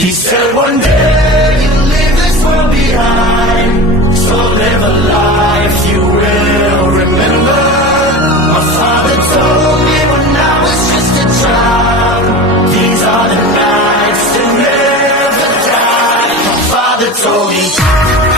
He said one day you'll leave this world behind, so live a life you will remember. My father told me when I was just a child, these are the nights that never die. My father told me